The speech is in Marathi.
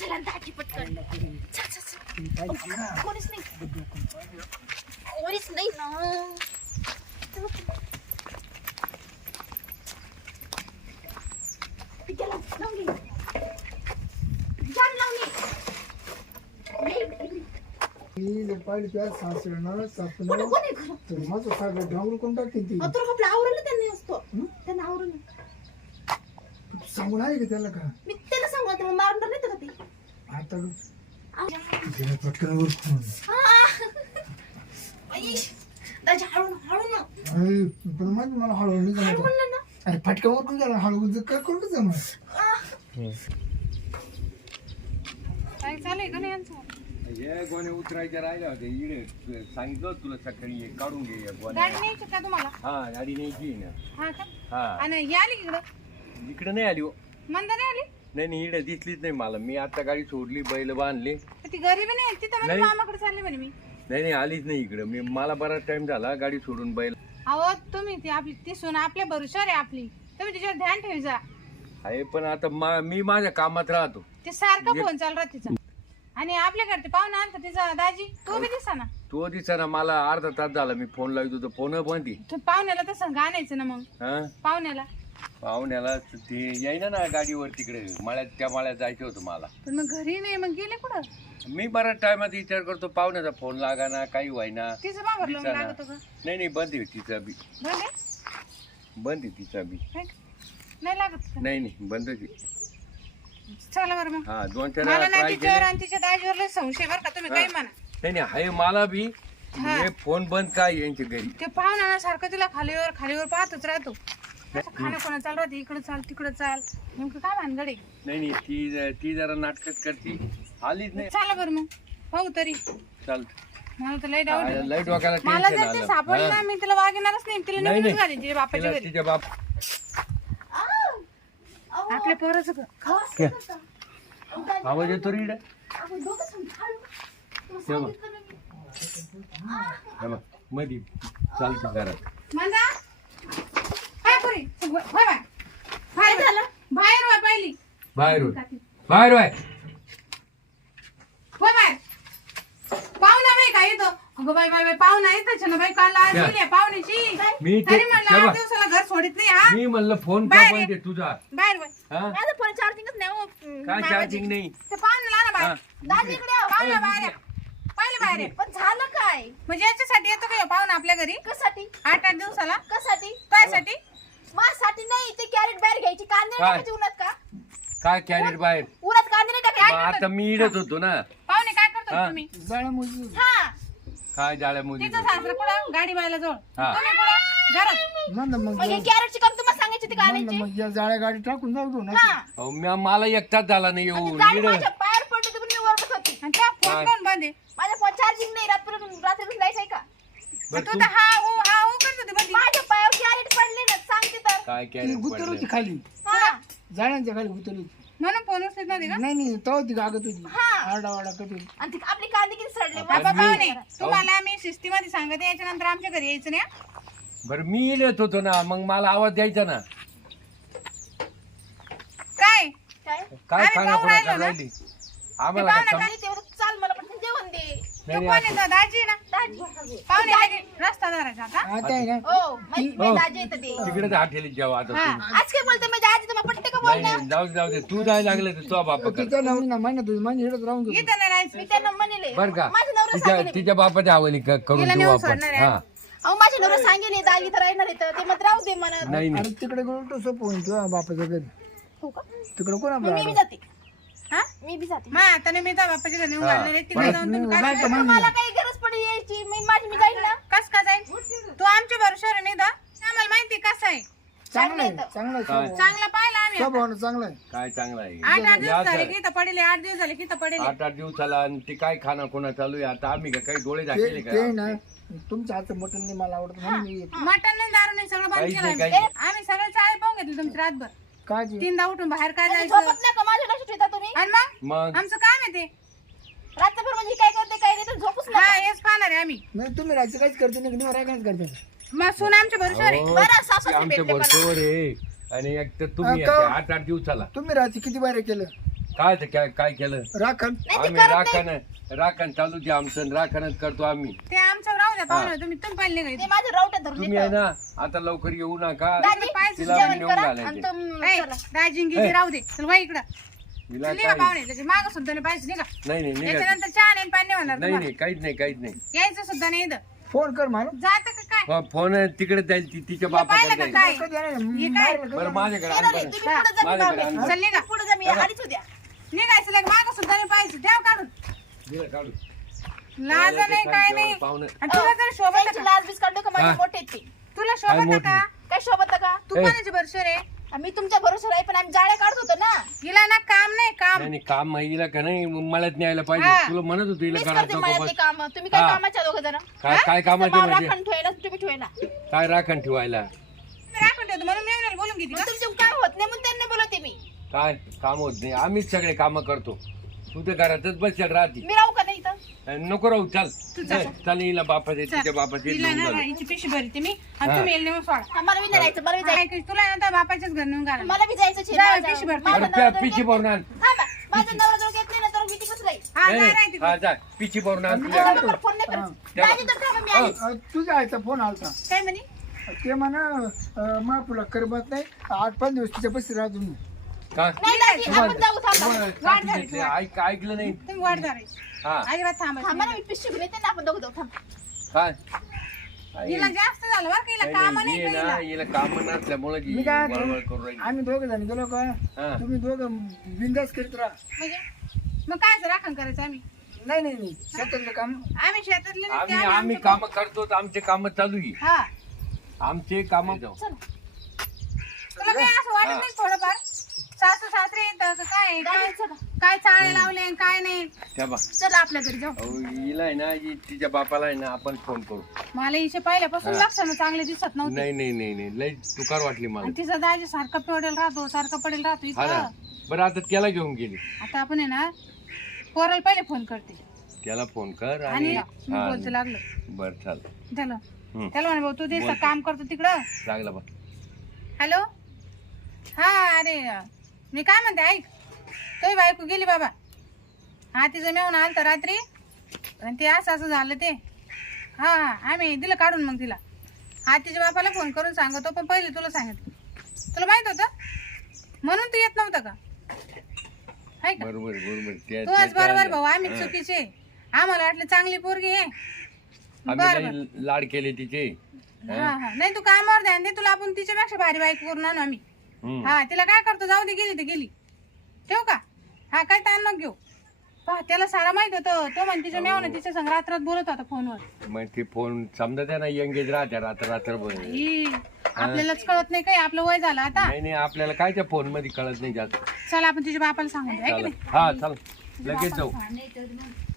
चला दाजी पटकन चल, चल, चल. कोणीच नाही कोणीच नाही ना चल, चल. गेला, लावून घे. जाम लावून घे. मी पाहिजे त्या सासऱ्यानं सासून कोणी कोणी घरात? तर माझं सगळं डांगरू कोण टाकते ती अहो, तर आपलं आवरलं त्यांनी असतो हं? त्यांना आवरलं सांगून आहे का त्याला का मी त्याला सांगू आता मग नाही का ते आता आव. तिला पटकन पण माझं मला हळू नाही हळू जमत म्हणलं ना. अरे फटका ओळखून झाला हळू जर काय करून जमत आ. काय चालू आहे का नाही यांचं? हे उतरायच्या राहिल्या होत्या. इकडे सांगितलं तुला सकाळी हे काढून घे या गोण्या. गाडी न्यायची का तुम्हाला? हा गाडी न्यायची आहे ना. हा का? हा. आणि ही आली इकडं? इकडे नाही आली हो. मंदा नाही आली? नाही नाही इकडे दिसलीच नाही मला. मी आता गाडी सोडली बैल बांधले. ती गरीबी नाही तिथं म्हणे नाही. मामाकडे चालले म्हणे मी. नाही नाही आलीच नाही इकडे. मी मला बराच टाइम झाला गाडी सोडून बैल. अहो तुम्ही ती आपली ती सून आपल्या भरोशावर आहे आपली. तुम्ही तिच्यावर ध्यान ठेवजा आहे पण आता मा- मी माझ्या कामात राहतो. ते सारखा जे- फोन चालू राहत तिचा. आणि आपल्याकडे ते पाहुणा आणता तिचा दाजी. तो बी दिसा ना तो दिसा मला अर्धा तास झाला मी फोन लावतो फोन बंदी तो पाहुण्याला तसं गाण्याचं ना मग. हा? पाहुण्याला. पाहुण्याला ते येईना ना गाडीवर तिकडे. मळ्यात त्या मळ्यात जायचं होतं मला. पण मग घरी नाही मग गेले कुठं? मी बऱ्याच टायमात विचार करतो पाहुण्याचा फोन लागा ना काही व्हायना. तिचं बाबर लावून. लागतो नाही नाही बंद आहे तिचा बी. बंद आहे? बंद आहे तिचा बी. है का? नाही लागत का? नाही नाही आहे. चला बरं मग. हा दोन चार मला वेळा ना ट्राय तिच्यावर केले. आणि तिच्या दाजीवर लय संशय बरं का तुम्ही काही म्हणा. नाही नाही आहे मला बी. हा. हे फोन बंद काय यांच्या घरी? ते पाहुणा सारखं तिला खालीवर खालीवर पाहतच राहतो. असं खाणं कोणा चाल राहते? इकडे चाल तिकडे चाल. नेमकं काय भानगडे नाही नाही ती ज- ती जरा नाटकच करते. आलीच नाही. चला बरं मग. पाहू तरी. चाल मला तर लय डाऊट लाइट डोक्याला मला टेन्शन जर ते आलं. सापडलं. ना मी तिला वागणारच नाही. तिला नाही, नवीनच नाही. घालीन तिच्या बापाच्या तिला घरी. तिच्या बाप आव. अहो, आपल्या पोराचं घर. खावा असं करता. अहो, दाजी, आवाज येतो रीड. मधी. चालते घरात. मंदा? पोरी होय बाय काय झालं? बाहेर होय पहिली. बाहेर होय. बाहेर होय. होय बाय पाहुणा बाई काय येतो अगं बाई बाई बाई पाहुणा येतच ना बाई काल आज क्या? गेली आहे पाहुण्याची. मी ते तरी म्हणलं तेव्हा- आठ दिवसाला घर सोडित नाही हा? मी म्हणलं फोन का बाहेर बंद आहे तुझा? बाहेर होय. हा? माझं फोन चार्जिंगच नाही हो. काय मामाजी. चार्जिंग नाही? ते ना हा. बाहेर. दाजी इकडे. पाहुणा बाहेर आहे. पहिले बाहेर आहे. पण झालं काय? म्हणजे याच्यासाठी येतो का ह्यो पाहुणा आपल्या घरी? कसाठी आठ आठ दिवसाला? कसाठी कायसाठी माझ्यासाठी नाही ते कॅरेट बाहेर घ्यायची. कांदे नाही काय? टाकायचे उन्हात का? काय कॅरेट बाहेर? उन्हात कांदे नाही मग टाकायचे आता मी इडत होतो ना. पाहुणे काय करतो हा. तुम्ही? जाळ्या मुली हा. काय जाळ्या मुली तिचं सासरं कुठं? गाडी बायला जवळ. हा. तुम्ही कुठं? घरात. म्हणलं मग मग हे कॅरेटची काम तुम्हाला सांगायची ते म्हणलं कांद्याची मग या जाळ्या गाडी टाकून जाऊ दो ना हा अहो, म्या- मला एकटाच झाला नाही आणि येऊ ती गाडी इड. माझ्या पायावर पडली तर मी वर होती. आणि त्या फोन काय? आहे माझ्या फोन चार्जिंग नाही रात्री रात्री जायचंय का? बरं तू तर हा हो हा हो करत होती बंदी माझ्या पायावर कॅरेट पडले ना सांगते तर काय ती कॅरेट गुतल होती पडलं खाली. हा. खाली गुतल होती. म्हणून फोन उचलत नव्हती का? नाही नाही ती कागद होती. हा. कट आणि ती आपली कांदे किती सडले? बाबा पाहुणे तुम्हाला मी सिस्टीमध्ये सांगते याच्यानंतर आमच्या घरी यायचं नाही हा? बरं मी इडत होतो ना मग मला आवाज द्यायचा ना. काय? काय आम्ही राहिलो ना. राहिली? आम्हाला पाहुणा तेवढं चाल मला पण जेवण दे तो नाही, कोण आहे तो? दाजी ना? दाजी. पाहुणे लगे रस्ता धरायचा आता आता आहे ना? हो माहिती हो. मी दाजी येतं ते. तिकडे हॉटेल जेवा आता हा. तू आज काय बोलते? माझ्या आजी तुम्हाला पटते का नाही बोलणं? नाही जाऊ दे जाऊ दे. तू जायला लागले तर तो बापा कर तिचा नवीन महिना तुझी महिना हिडत राहून घेतो इथं नाही राहायचं. मी त्यांना म्हणले बर का? नवरा तिच्या सांगेल तिच्या बापाच्या आवली क- करून हिला देऊ नेऊन आपण. सोडणार आहे. हा. अहो माझ्या नवरा सांगेल दाजी तर राहणार ते मग राहू दे म्हणत नाही नाही. अरे तिकडे गेलो सोपं होईल तुझ्या घरी. हो का? तिकडे कोण मग मी बी आपला जाते. हा? मी बी जाते. मग आता नाही मी त्या बापाच्या घरी. नेऊन. घालणार आहे. तिकडे जाऊन तुम्ही काय जायचं करणार? मला काही गरज पडली यायची? मी माझी मी जाईल ना? कस का जाईल तू आमच्या भरोशावर नाही दा? आम्हाला माहिती कसं आहे. चांगलं आहे चांगलं आहे काय? स्वभाव. चांगला पाहिला आम्ही. स्वभावानं चांगलं आहे. काय चांगलं आहे? आठ आठ या दिवस झाले. की इथं पडेले आठ दिवस झाले की इथं पडेले. आठ आठ दिवसाला आणि ते काय खाणं चालू आहे? आता आम्ही का काही डोळे झाकेले ते ते का ना तुमच्या हातचं मटण नाही मला आवडतं म्हणून मी येतो. मटण नाही दारू नाही सगळं बंद काहीच केलं नाही, आम्ही. काहीच आम्ही सगळे चाळे पाहून घेतले तुमची रातभर. काळजी. तीनदा उठून बाहेर काय म्हणजे जायचं? झोपत नाही का? माझ्या लक्षात ठेवता तुम्ही? आणि मग? मग? आमचं काम आहे ते. रात्रभर म्हणजे काय करते काय नाही तर झोपूच हा नका हेच पाहणार आहे आम्ही. नाही तुम्ही राहायचं काहीच करते नाही निवारा काहीच करते मग सून आमच्या भरोशावर आहे. अहो, बरं, सासू ते आमच्या. भरतीवर आहे. आणि एक तर तुम्ही येते का? आठ आठ दिवसाला. तुम्ही राहायचं किती बारे केलं? काय ते काय काय केलं? राखण. आम्ही राखण राखण चालू दे आमचं राखणच करतो आम्ही. ते आमच्यावर राहू द्या पाहुणे तुम्ही तुम्ही पाहिले ते नाही माझं रावट्या धरून तुम्ही आहे ना आता लवकर येऊ नका. दादी पाहायचं तिला जेवण नेऊन करा. आणि घालायचे तुम चला. दाजिंगी राहू दे. चल इकडं. तिला निघा काय पाहुणे त्याचे माग सुद्धा नाही पाहिजे निघा. नाही नाही निघा याच्यानंतर चहा नाही पाणी होणार नाही तुम्हाला. नाही काहीच नाही काहीच नाही. यायचं सुद्धा नाही इथं. फोन कर मला जात का काय? फ- फोन तिकडे जाईल ती तिच्या पाहिलं बापाकडे का जाईल. काय? कधी येणार आहे? हे काय? बाहेर बरं माझ्याकडे येणार आण नाही, बरं. तुम्ही पुढं जा, मी माझ्याकडे मागे. आण. चल निघा. पुढं जा, मी होत्या निघायचं लाग माग सुद्धा नाही पाहिजे ठेव काढून. दिलं काढून. लाज नाही काय नाही. पाहुणे. आणि तुला जर शोभत त्यांची लाज बीज काढलो का माझे हा. मोठे ते. तुला काय शोभत मोठी? का काय शोभत का तू ए. कोणाची भरशे रे? आम्ही तुमच्या भरोश्यावर आहे पण आम्ही जाळ्या काढत होतो ना. हिला ना काम नाही काम. नाही नाही, काम माहितीला का नाही मळ्यात न्यायला पाहिजे. हा. तुला म्हणत होतो हिला मीच करते करायचं मळ्यातले बाबा. काम. तुम्ही काय हा. कामाच्या दोघं जण? काय काय कामाचे म्हणजे राखण ठेवायला तुम्ही ठेवायला काय राखण ठेवायला? मी राखून ठेवतो म्हणून मी बोलून घेते मग तुमचे काम होत नाही म्हणून त्यांना बोलवते मी काय काम होत नाही आम्हीच सगळे काम करतो तू तर घरातच बसेल राहते मी राहू का नाही इथं नको राहू चल चल हिला बापाचे तिच्या बापाचे तिला ना. हिची पिशी भरते मी आणि हा. तुम्ही येईल नेऊन सोडा हा, मला बी नाही जायचं मला बी जायचं काय तुला आता बापाच्याच घर नेऊन घाला मला बी जायचं जा, पिशवी. माझा नवरा पिची भरून आण. माझा नवरा नाही ना तर मी तिकडंच राहील. हा नाही, जा नाही. राय तिकडे हा जा पिची भरून आण माझ्या तुझ्या. नंबरवर फोन नाही करायचं. तेव्हा. दाजी तर थांबा, मी. आली. अ, तुझ्या आईचा फोन आलता काय म्हणे ते म्हणा मा तुला करमत नाही आठ पाच दिवस तिच्या पैसे राहतो मी का? नाही दाजी आपण जाऊ थांबा. तुम्हाला काठी घेतली, ऐक ऐकलं नाही. तुम्ही वाट जा रे हा अजिबात थांबा थांबा ना मी पिशवी घेऊन येते ना आपण दोघं जाऊ थांबा. काय? हिला जास्त झालं बरं का हिला नाही, काम नाही, नाही ही का ना हिला हिला काम नसल्यामुळे मी काय बळबळ करू? राहिली. आम्ही दोघं जण गेलो का? हा. तुम्ही दोघं बिंदास करीत राहा. म्हणजे? मग काय राखण करायचं आम्ही? नाही नाही नाही. शेतातलं काम आम्ही शेतातले नाही, आम्ही ते आम्ही आमचं- काम करतो तर आमचे काम चालू आहे. हा. आमचे काम जाऊ तुला काय असं वाटत नाही थोडंफार? सासू सासरे येतं का? काय काय चला. काय चाळे लावले आणि काय नाही? त्या बा. चला आपल्या घरी जाऊ. अहो, हिला आहे ना हि- तिच्या बापाला आहे ना आपण फोन करू. मला हिचे पहिल्यापासून लक्षणं चांगले दिसत नव्हते. नाही नाही नाही नाही. लय तुकार वाटली मला. तिचा दाजी सारखा पडेल राहतो सारखा पडेल राहतो हा ना. इथं. बरं आता त्याला घेऊन गेली. आता आपण आहे ना पोराला पहिले फोन करते. त्याला फोन कर आणि आणि मी हा, बोलते लागलं. बरं चाल. त्याला हम्म. त्याला म्हणे भाऊ तू दिसत काम करतो तिकडं. लागला बा. हॅलो? हा अरे मी काय म्हणते ऐक. तो बायको गेली बाबा. हा तिचं मेवून आलता रात्री. आणि ते असं असं झालं ते. हा हा आम्ही दिलं काढून मग तिला. हा तिच्या बापाला फोन करून सांगतो पण पहिले तुला सांगितलं. तुला माहीत होतं? म्हणून तू येत नव्हतं का? हाय का? बरोबर बरोबर. त्या- तू आज त्या- बरोबर भाऊ. आम्ही चुकीचे आम्हाला वाटलं चांगली पोरगी आहे. आम्ही बरं लाड केले तिचे. हा हा. नाही तू कामावर ध्यान दे. तुला आपण तिच्यापेक्षा भारी बाईक करून आणू आम्ही. हा तिला काय करतो जाऊ दे गेली तर गेली. ठेव का? हा काय ताण नको घेऊ. पहा त्याला सारा माहीत होतं. तो म्हण तिच्या मेवणं तिच्या संग रात्रात बोलत होता फोनवर. मग ते फोन समजा त्या ना यंगेज राहत्या रात्र रात्रभर ई, आपल्यालाच कळत नाही काय आपलं वय झालं आता. नाही नाही आपल्याला काय त्या फोनमध्ये कळत नाही जास्त. चल आपण तिच्या बापाला सांगून देऊ, है की नाही? हा चल लगेच जाऊ.